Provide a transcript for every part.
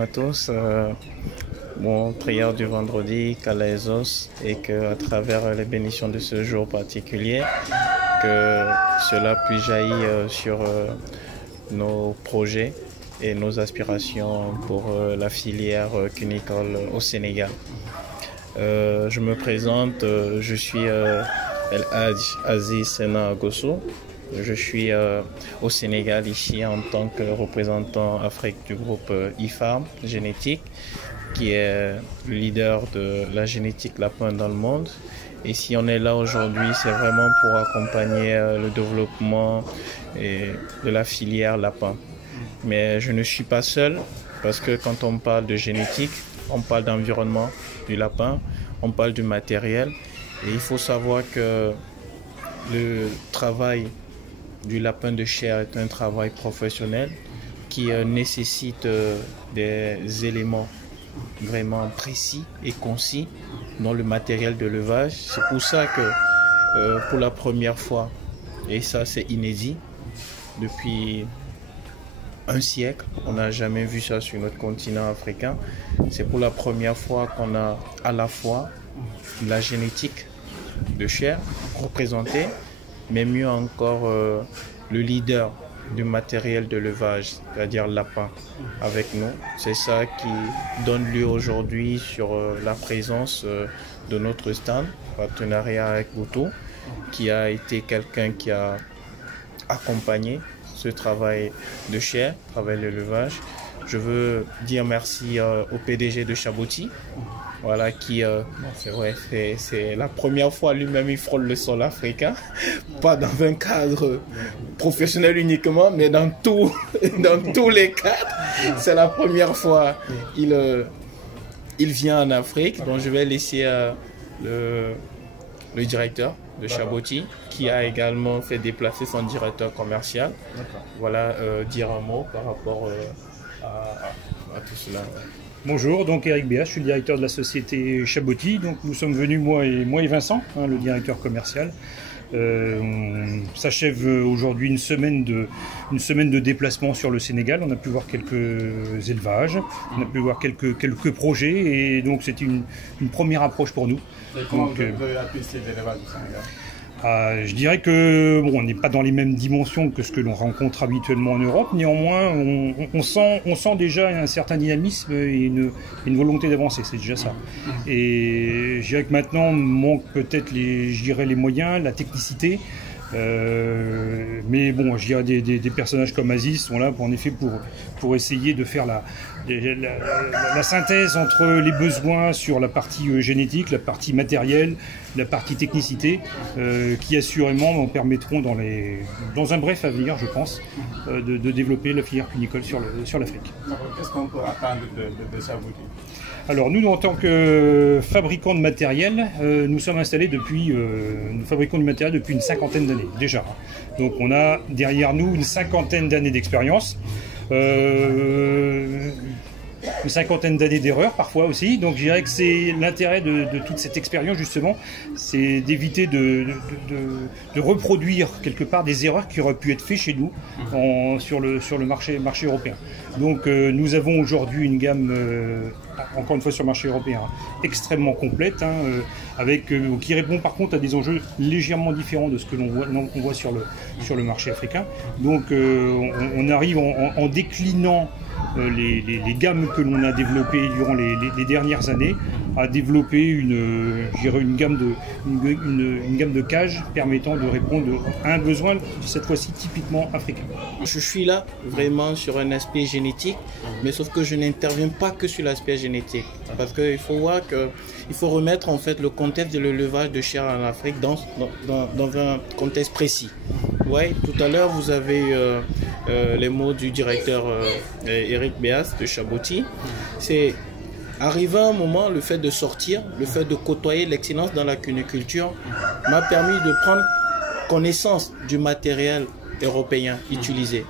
à tous. Bon, prière du vendredi, Kalaezos, et que à travers les bénédictions de ce jour particulier, que cela puisse jaillir sur nos projets et nos aspirations pour la filière cunicole au Sénégal. Je me présente, je suis El Hadj Aziz Sena Gosso. Je suis au Sénégal ici en tant que représentant Afrique du groupe IFARM Génétique, qui est le leader de la génétique lapin dans le monde. Et si on est là aujourd'hui, c'est vraiment pour accompagner le développement de la filière lapin. Mais je ne suis pas seul, parce que quand on parle de génétique, on parle d'environnement du lapin, on parle du matériel. Et il faut savoir que le travail du lapin de chair est un travail professionnel qui nécessite des éléments vraiment précis et concis dans le matériel de levage. C'est pour ça que pour la première fois, et ça c'est inédit, depuis un siècle, on n'a jamais vu ça sur notre continent africain. C'est pour la première fois qu'on a à la fois la génétique de chair représentée, mais mieux encore le leader du matériel de levage, c'est-à-dire lapin, avec nous. C'est ça qui donne lieu aujourd'hui sur la présence de notre stand, partenariat avec Boutou, qui a été quelqu'un qui a accompagné ce travail de chair, travail de levage. Je veux dire merci au PDG de Chaboti, voilà, qui, c'est la première fois lui-même il frôle le sol africain, pas dans un cadre professionnel uniquement, mais dans tous les cadres. C'est la première fois il vient en Afrique, donc je vais laisser le directeur de Chaboti, qui a également fait déplacer son directeur commercial. Voilà, dire un mot par rapport à tout cela. Bonjour, donc Eric Béas, je suis le directeur de la société Chaboti. Donc nous sommes venus, moi et Vincent, le directeur commercial. On s'achève aujourd'hui une semaine de déplacement sur le Sénégal. On a pu voir quelques élevages, on a pu voir quelques projets, et donc c'était une première approche pour nous. Et comment vous avez apprécié l'élevage du Sénégal? Je dirais que on n'est pas dans les mêmes dimensions que ce que l'on rencontre habituellement en Europe. Néanmoins, on sent déjà un certain dynamisme et une volonté d'avancer. C'est déjà ça. Et je dirais que maintenant manque peut-être les moyens, la technicité. Mais bon, je dirais des personnages comme Aziz sont là en effet pour essayer de faire la synthèse entre les besoins sur la partie génétique, la partie matérielle, la partie technicité, qui assurément permettront dans un bref avenir, je pense, de développer la filière cunicole sur l'Afrique. Qu'est-ce qu'on peut attendre de Chaboti? Alors nous, en tant que fabricants de matériel, nous sommes installés nous fabriquons du matériel depuis une cinquantaine d'années déjà. Donc on a derrière nous une cinquantaine d'années d'expérience, une cinquantaine d'années d'erreurs parfois aussi. Donc je dirais que c'est l'intérêt de toute cette expérience justement, c'est d'éviter de reproduire quelque part des erreurs qui auraient pu être faites chez nous sur le marché européen. Donc nous avons aujourd'hui une gamme, encore une fois sur le marché européen, extrêmement complète, qui répond par contre à des enjeux légèrement différents de ce que l'on voit sur le marché africain. Donc on arrive en déclinant les gammes que l'on a développées durant les dernières années, à développer une gamme de cages permettant de répondre à un besoin, cette fois-ci typiquement africain. Je suis là vraiment sur un aspect génétique, mais sauf que je n'interviens pas que sur l'aspect génétique, parce qu'il faut voir qu'il faut remettre en fait le contexte de l'élevage de chair en Afrique dans un contexte précis. Ouais, tout à l'heure vous avez les mots du directeur Eric Béas de Chaboti. C'est arrivé un moment, le fait de sortir, le fait de côtoyer l'excellence dans la cuniculture m'a permis de prendre connaissance du matériel européen utilisé.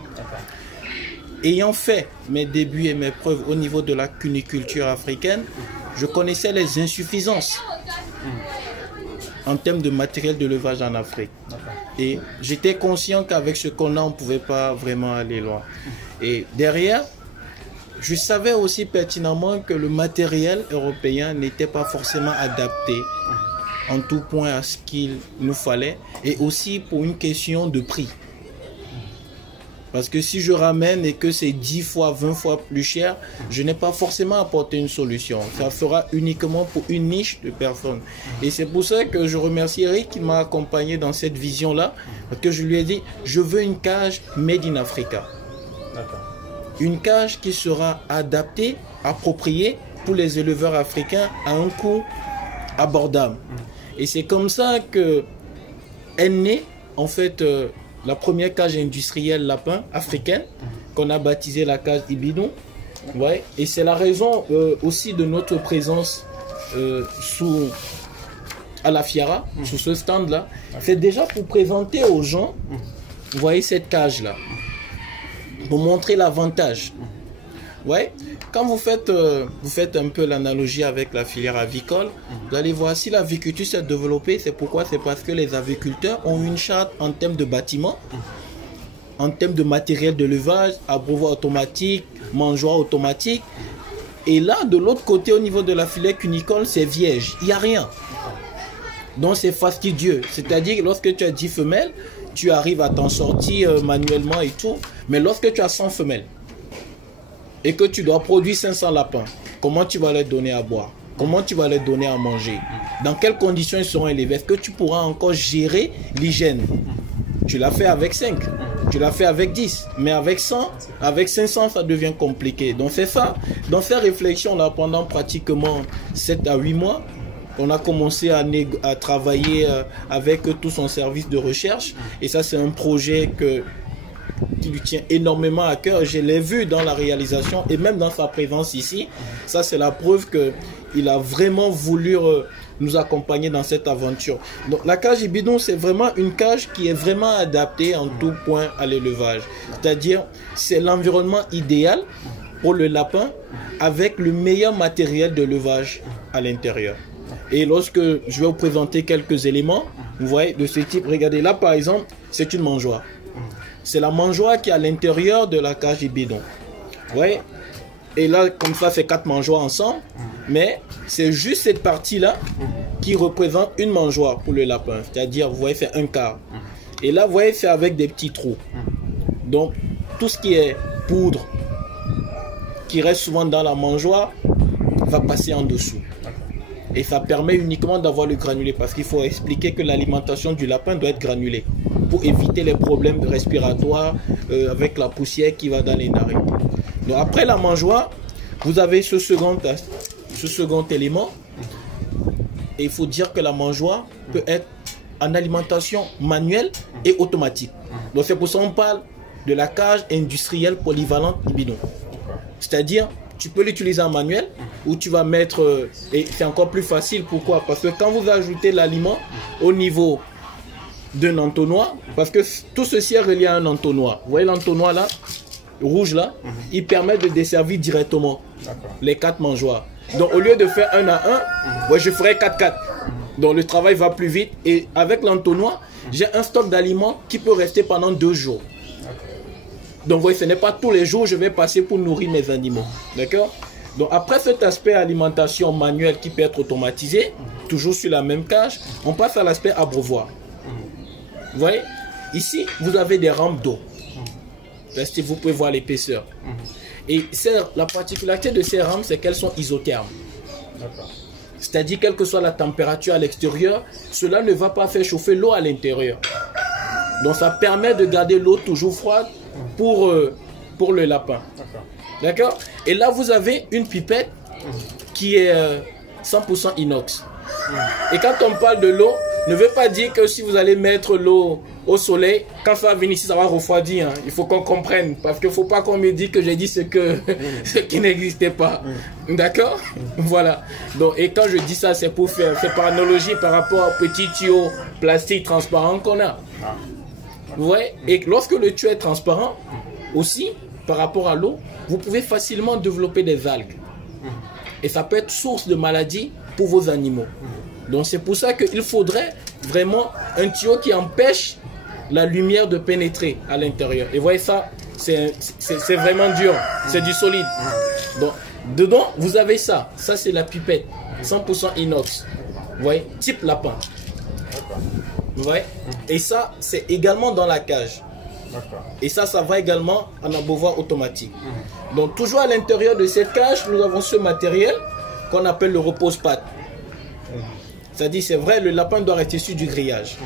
Ayant fait mes débuts et mes preuves au niveau de la cuniculture africaine, je connaissais les insuffisances en termes de matériel de levage en Afrique. Et j'étais conscient qu'avec ce qu'on a, on ne pouvait pas vraiment aller loin. Et derrière, je savais aussi pertinemment que le matériel européen n'était pas forcément adapté en tout point à ce qu'il nous fallait, et aussi pour une question de prix. Parce que si je ramène et que c'est 10 fois, 20 fois plus cher, je n'ai pas forcément apporté une solution. Ça sera uniquement pour une niche de personnes. Et c'est pour ça que je remercie Eric qui m'a accompagné dans cette vision-là. Parce que je lui ai dit, je veux une cage made in Africa. Une cage qui sera adaptée, appropriée pour les éleveurs africains à un coût abordable. Et c'est comme ça que est née, en fait, la première cage industrielle lapin africaine, qu'on a baptisée la cage Ibidon. Ouais. Et c'est la raison aussi de notre présence à la Fiara, sur ce stand-là. C'est déjà pour présenter aux gens, vous voyez cette cage-là, pour montrer l'avantage. Ouais. Quand vous faites un peu l'analogie avec la filière avicole, vous allez voir si l'aviculture s'est développée, c'est pourquoi? C'est parce que les aviculteurs ont une charte en termes de bâtiments, en termes de matériel d'élevage, abreuvoir automatique, mangeoire automatique. Et là, de l'autre côté, au niveau de la filière cunicole, c'est vierge, il n'y a rien. Donc c'est fastidieux. C'est-à-dire que lorsque tu as 10 femelles, tu arrives à t'en sortir manuellement et tout. Mais lorsque tu as 100 femelles, et que tu dois produire 500 lapins, comment tu vas les donner à boire? Comment tu vas les donner à manger? Dans quelles conditions ils seront élevés? Est-ce que tu pourras encore gérer l'hygiène? Tu l'as fait avec 5, tu l'as fait avec 10, mais avec 100, avec 500, ça devient compliqué. Donc c'est ça, dans ces réflexions-là, pendant pratiquement 7 à 8 mois, on a commencé à travailler avec tout son service de recherche. Et ça, c'est un projet qui lui tient énormément à cœur. Je l'ai vu dans la réalisation et même dans sa présence ici. Ça, c'est la preuve qu'il a vraiment voulu nous accompagner dans cette aventure. Donc, la cage Ibidon, c'est vraiment une cage qui est vraiment adaptée en tout point à l'élevage. C'est-à-dire, c'est l'environnement idéal pour le lapin avec le meilleur matériel d'élevage à l'intérieur. Et lorsque je vais vous présenter quelques éléments, vous voyez, de ce type, regardez là par exemple, c'est une mangeoire. C'est la mangeoire qui est à l'intérieur de la cage Ibidon. Vous voyez? Et là, comme ça, c'est 4 mangeoires ensemble. Mais c'est juste cette partie-là qui représente une mangeoire pour le lapin. C'est-à-dire, vous voyez, c'est un quart. Et là, vous voyez, c'est avec des petits trous. Donc, tout ce qui est poudre, qui reste souvent dans la mangeoire, va passer en dessous. Et ça permet uniquement d'avoir le granulé, parce qu'il faut expliquer que l'alimentation du lapin doit être granulée pour éviter les problèmes respiratoires avec la poussière qui va dans les narines. Donc après la mangeoire, vous avez ce second élément. Et il faut dire que la mangeoire peut être en alimentation manuelle et automatique. Donc c'est pour ça qu'on parle de la cage industrielle polyvalente Ibidon. C'est-à-dire, tu peux l'utiliser en manuel ou tu vas mettre, et c'est encore plus facile, pourquoi? Parce que quand vous ajoutez l'aliment au niveau d'un entonnoir, parce que tout ceci est relié à un entonnoir. Vous voyez l'entonnoir là, rouge là, il permet de desservir directement les 4 mangeoires. Donc au lieu de faire 1 à 1, ouais, je ferai 4-4. Donc le travail va plus vite et avec l'entonnoir, j'ai un stock d'aliments qui peut rester pendant 2 jours. Donc, vous voyez, ce n'est pas tous les jours que je vais passer pour nourrir mes animaux. D'accord? Donc, après cet aspect alimentation manuelle qui peut être automatisé, toujours sur la même cage, on passe à l'aspect abreuvoir. Vous voyez? Ici, vous avez des rampes d'eau. Vous pouvez voir l'épaisseur. Et la particularité de ces rampes, c'est qu'elles sont isothermes. C'est-à-dire, quelle que soit la température à l'extérieur, cela ne va pas faire chauffer l'eau à l'intérieur. Donc, ça permet de garder l'eau toujours froide pour le lapin. D'accord? Et là, vous avez une pipette qui est 100% inox. Et quand on parle de l'eau, ne veut pas dire que si vous allez mettre l'eau au soleil, quand ça va venir ici, ça va refroidir. Hein. Il faut qu'on comprenne. Parce qu'il ne faut pas qu'on me dise que j'ai dit ce qui n'existait pas. D'accord? Voilà. Donc, et quand je dis ça, c'est pour faire, c'est par analogie par rapport au petit tuyau plastique transparent qu'on a. Vous voyez? Et lorsque le tuyau est transparent, aussi, par rapport à l'eau, vous pouvez facilement développer des algues. Et ça peut être source de maladie pour vos animaux. Donc c'est pour ça qu'il faudrait vraiment un tuyau qui empêche la lumière de pénétrer à l'intérieur. Et vous voyez ça, c'est vraiment dur, c'est du solide. Donc, dedans, vous avez ça. Ça, c'est la pipette, 100% inox. Vous voyez, type lapin. Vous voyez? Et ça, c'est également dans la cage. Et ça va également en abreuvoir automatique. Donc, toujours à l'intérieur de cette cage, nous avons ce matériel qu'on appelle le repose-pattes. C'est-à-dire, c'est vrai, le lapin doit rester sur du grillage.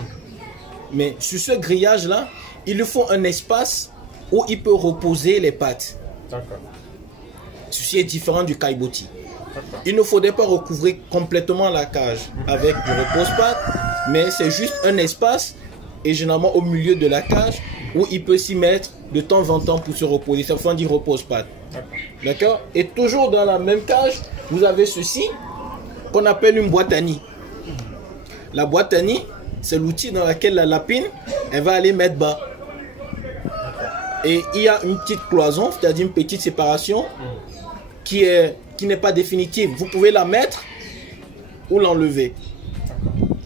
Mais sur ce grillage-là, il lui faut un espace où il peut reposer les pattes. Ceci est différent du caillebotis. Il ne faudrait pas recouvrir complètement la cage avec du repose-pattes, mais c'est juste un espace, et généralement au milieu de la cage, où il peut s'y mettre de temps en temps pour se reposer. Ça veut dire repose-pattes. D'accord? Et toujours dans la même cage, vous avez ceci qu'on appelle une boîte à nid. La boîte à nid, c'est l'outil dans lequel la lapine, elle va aller mettre bas. Et il y a une petite cloison, c'est-à-dire une petite séparation qui n'est pas définitive. Vous pouvez la mettre ou l'enlever.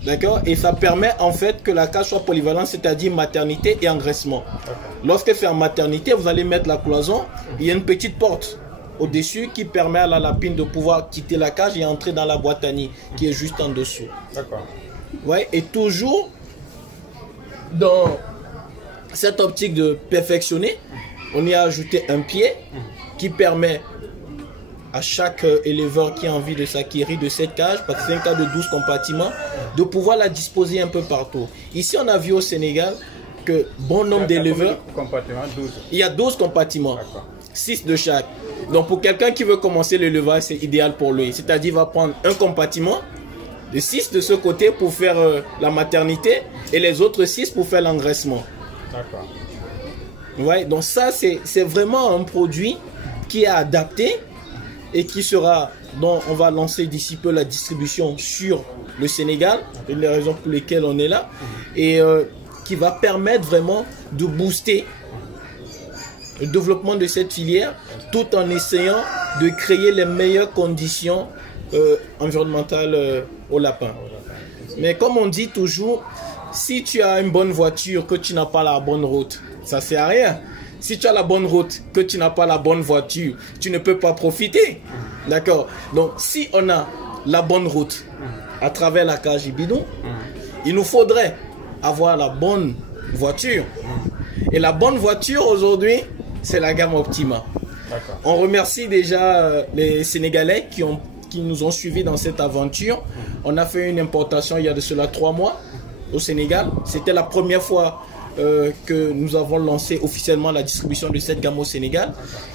D'accord? Et ça permet en fait que la cage soit polyvalente, c'est-à-dire maternité et engraissement. Lorsque c'est en maternité, vous allez mettre la cloison, il y a une petite porte au-dessus qui permet à la lapine de pouvoir quitter la cage et entrer dans la boîte à nid qui est juste en dessous. D'accord. Ouais, et toujours dans cette optique de perfectionner, on y a ajouté un pied qui permet à chaque éleveur qui a envie de s'acquérir de cette cage, parce que c'est un cas de 12 compartiments, de pouvoir la disposer un peu partout. Ici, on a vu au Sénégal que bon nombre d'éleveurs... Il y a 12 compartiments, 6 de chaque. Donc pour quelqu'un qui veut commencer l'élevage, c'est idéal pour lui. C'est-à-dire il va prendre un compartiment, de 6 de ce côté pour faire la maternité, et les autres 6 pour faire l'engraissement. D'accord. Ouais, donc ça, c'est vraiment un produit qui est adapté et qui sera, dont on va lancer d'ici peu la distribution sur le Sénégal, une des raisons pour lesquelles on est là, et qui va permettre vraiment de booster le développement de cette filière tout en essayant de créer les meilleures conditions environnementales aux lapins. Mais comme on dit toujours, si tu as une bonne voiture, que tu n'as pas la bonne route, ça ne sert à rien. Si tu as la bonne route, que tu n'as pas la bonne voiture, tu ne peux pas profiter. D'accord? Donc, si on a la bonne route à travers la cage bidon, il nous faudrait avoir la bonne voiture. Et la bonne voiture aujourd'hui, c'est la gamme Optima. On remercie déjà les Sénégalais qui nous ont suivis dans cette aventure. On a fait une importation il y a de cela 3 mois au Sénégal. C'était la première fois que nous avons lancé officiellement la distribution de cette gamme au Sénégal.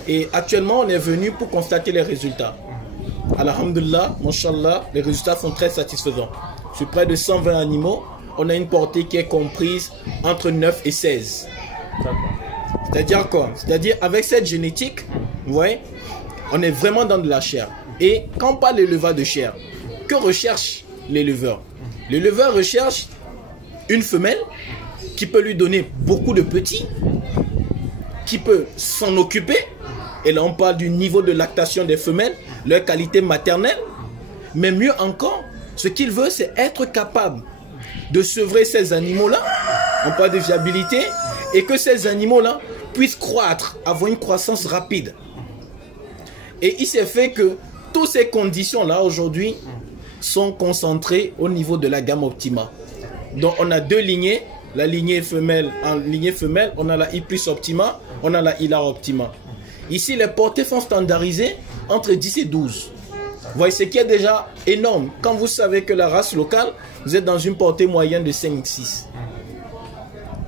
Et actuellement, on est venu pour constater les résultats. Alhamdulillah, Mashallah, les résultats sont très satisfaisants. Sur près de 120 animaux, on a une portée qui est comprise entre 9 et 16. C'est-à-dire quoi? C'est-à-dire avec cette génétique, vous voyez, on est vraiment dans de la chair. Et quand on parle d'élevage de chair, que recherche l'éleveur? L'éleveur recherche une femelle qui peut lui donner beaucoup de petits, qui peut s'en occuper. Et là, on parle du niveau de lactation des femelles, leur qualité maternelle. Mais mieux encore, ce qu'il veut, c'est être capable de sevrer ces animaux-là. On parle de viabilité. Et que ces animaux-là puissent croître, avoir une croissance rapide. Et il s'est fait que toutes ces conditions-là, aujourd'hui, sont concentrées au niveau de la gamme Optima. Donc, on a 2 lignées. La lignée femelle, en lignée femelle, on a la I+ Optima, on a la Hilar Optima. Ici, les portées sont standardisées entre 10 et 12. Vous voyez, ce qui est déjà énorme. Quand vous savez que la race locale, vous êtes dans une portée moyenne de 5-6.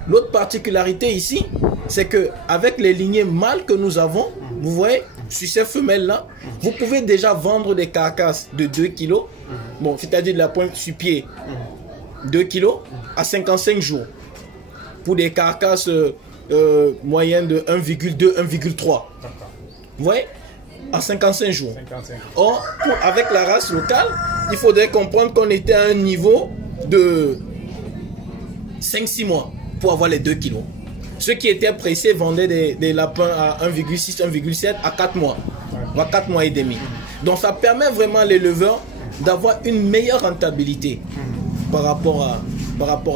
L'autre particularité ici, c'est que avec les lignées mâles que nous avons, vous voyez, sur ces femelles-là, vous pouvez déjà vendre des carcasses de 2 kg, bon, c'est-à-dire de la pointe sur pied, 2 kg à 55 jours. Pour des carcasses moyennes de 1,2, 1,3. Vous voyez, à 55 jours. Or, avec la race locale, il faudrait comprendre qu'on était à un niveau de 5-6 mois pour avoir les 2 kilos. Ceux qui étaient pressés vendaient des lapins à 1,6, 1,7 à 4 mois. À 4 mois et demi. Donc ça permet vraiment à l'éleveur d'avoir une meilleure rentabilité par rapport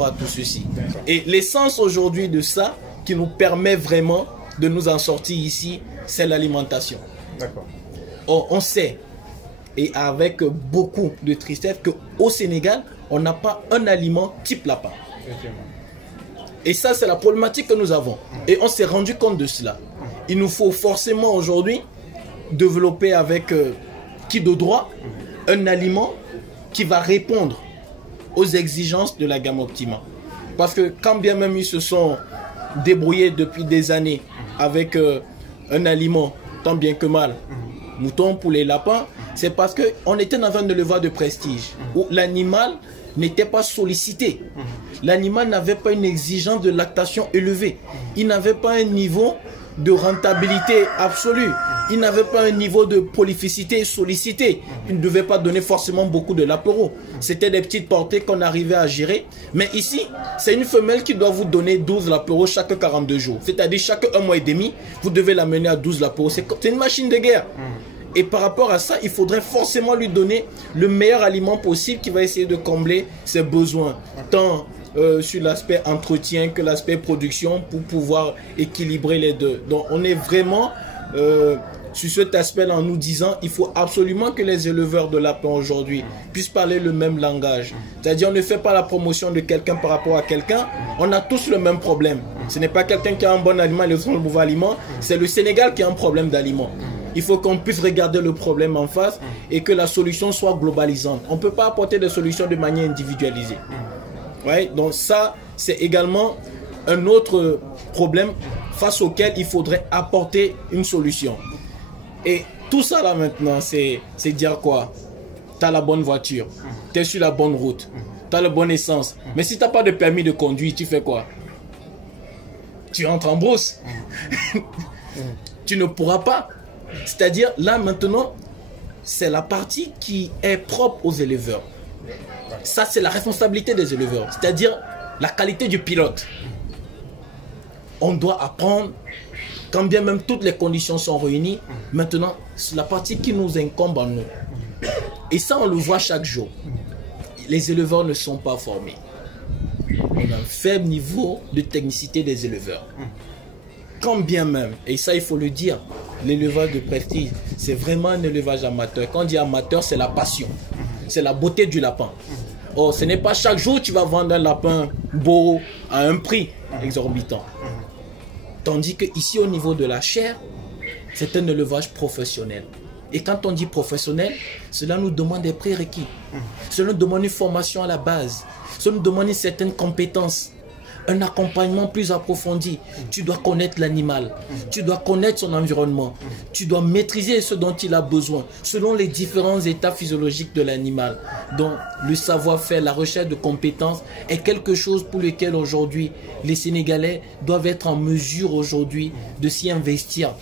à tout ceci. Et l'essence aujourd'hui de ça qui nous permet vraiment de nous en sortir ici, c'est l'alimentation. D'accord. Or, on sait, et avec beaucoup de tristesse, qu'au Sénégal, on n'a pas un aliment type lapin. Et ça, c'est la problématique que nous avons. Et on s'est rendu compte de cela. Il nous faut forcément aujourd'hui développer avec qui de droit un aliment qui va répondre aux exigences de la gamme Optima. Parce que quand bien même ils se sont débrouillés depuis des années avec un aliment tant bien que mal, mouton pour les lapins, c'est parce qu'on était dans un élevage de prestige où l'animal n'était pas sollicité. L'animal n'avait pas une exigence de lactation élevée. Il n'avait pas un niveau de rentabilité absolue. Il n'avait pas un niveau de prolificité sollicité. Il ne devait pas donner forcément beaucoup de lapéro. C'était des petites portées qu'on arrivait à gérer. Mais ici, c'est une femelle qui doit vous donner 12 lapéros chaque 42 jours. C'est-à-dire chaque 1 mois et demi, vous devez l'amener à 12 lapéros. C'est une machine de guerre. Et par rapport à ça, il faudrait forcément lui donner le meilleur aliment possible qui va essayer de combler ses besoins. Tant sur l'aspect entretien que l'aspect production pour pouvoir équilibrer les deux. Donc on est vraiment sur cet aspect-là en nous disant il faut absolument que les éleveurs de lapins aujourd'hui puissent parler le même langage. C'est-à-dire on ne fait pas la promotion de quelqu'un par rapport à quelqu'un. On a tous le même problème. Ce n'est pas quelqu'un qui a un bon aliment et l'autre un mauvais aliment. C'est le Sénégal qui a un problème d'aliment. Il faut qu'on puisse regarder le problème en face et que la solution soit globalisante. On ne peut pas apporter des solutions de manière individualisée. Ouais, donc ça, c'est également un autre problème face auquel il faudrait apporter une solution. Et tout ça là maintenant, c'est dire quoi? Tu as la bonne voiture, tu es sur la bonne route, tu as la bonne essence. Mais si tu n'as pas de permis de conduire, tu fais quoi? Tu entres en brousse. Tu ne pourras pas. C'est-à-dire, là maintenant, c'est la partie qui est propre aux éleveurs. Ça, c'est la responsabilité des éleveurs. C'est-à-dire, la qualité du pilote. On doit apprendre, quand bien même toutes les conditions sont réunies, maintenant, c'est la partie qui nous incombe en nous. Et ça, on le voit chaque jour. Les éleveurs ne sont pas formés. On a un faible niveau de technicité des éleveurs. Quand bien même, et ça il faut le dire, l'élevage de prestige, c'est vraiment un élevage amateur. Quand on dit amateur, c'est la passion, c'est la beauté du lapin. Or, ce n'est pas chaque jour que tu vas vendre un lapin beau à un prix exorbitant. Tandis qu'ici, au niveau de la chair, c'est un élevage professionnel. Et quand on dit professionnel, cela nous demande des prérequis. Cela nous demande une formation à la base. Cela nous demande une certaine compétence. Un accompagnement plus approfondi. Tu dois connaître l'animal. Tu dois connaître son environnement. Tu dois maîtriser ce dont il a besoin, selon les différents états physiologiques de l'animal. Donc, le savoir-faire, la recherche de compétences est quelque chose pour lequel aujourd'hui, les Sénégalais doivent être en mesure aujourd'hui de s'y investir.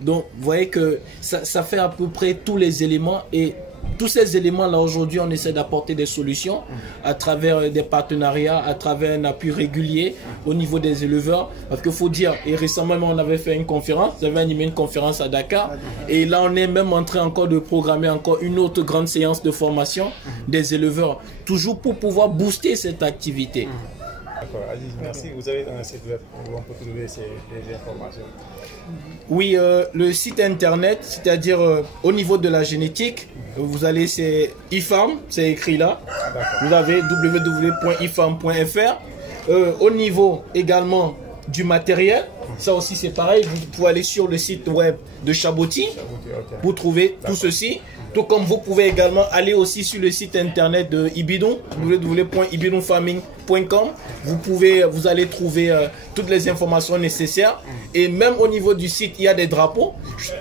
Donc, vous voyez que ça fait à peu près tous les éléments et tous ces éléments-là, aujourd'hui, on essaie d'apporter des solutions à travers des partenariats, à travers un appui régulier au niveau des éleveurs. Parce qu'il faut dire, et récemment, on avait fait une conférence, j'avais animé une conférence à Dakar, et là, on est même en train encore de programmer encore une autre grande séance de formation des éleveurs, toujours pour pouvoir booster cette activité. D'accord, Aziz, merci. Vous avez un site web où on peut trouver les informations? Oui, le site internet, c'est-à-dire au niveau de la génétique, vous allez, c'est ifarm, c'est écrit là. Vous avez www.ifarm.fr. Au niveau également du matériel, ça aussi c'est pareil, vous pouvez aller sur le site web de Chaboti pour trouver tout ceci. Tout comme vous pouvez également aller aussi sur le site internet de Ibidon, www.ibidonfarming.com. Vous allez trouver toutes les informations nécessaires. Et même au niveau du site, il y a des drapeaux.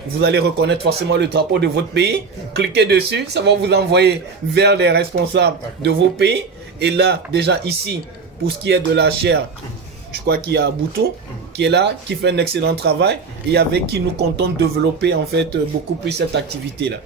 Vous allez reconnaître forcément le drapeau de votre pays. Cliquez dessus, ça va vous envoyer vers les responsables de vos pays. Et là, déjà ici, pour ce qui est de la chair, je crois qu'il y a Boutou qui est là, qui fait un excellent travail et avec qui nous comptons développer en fait beaucoup plus cette activité-là.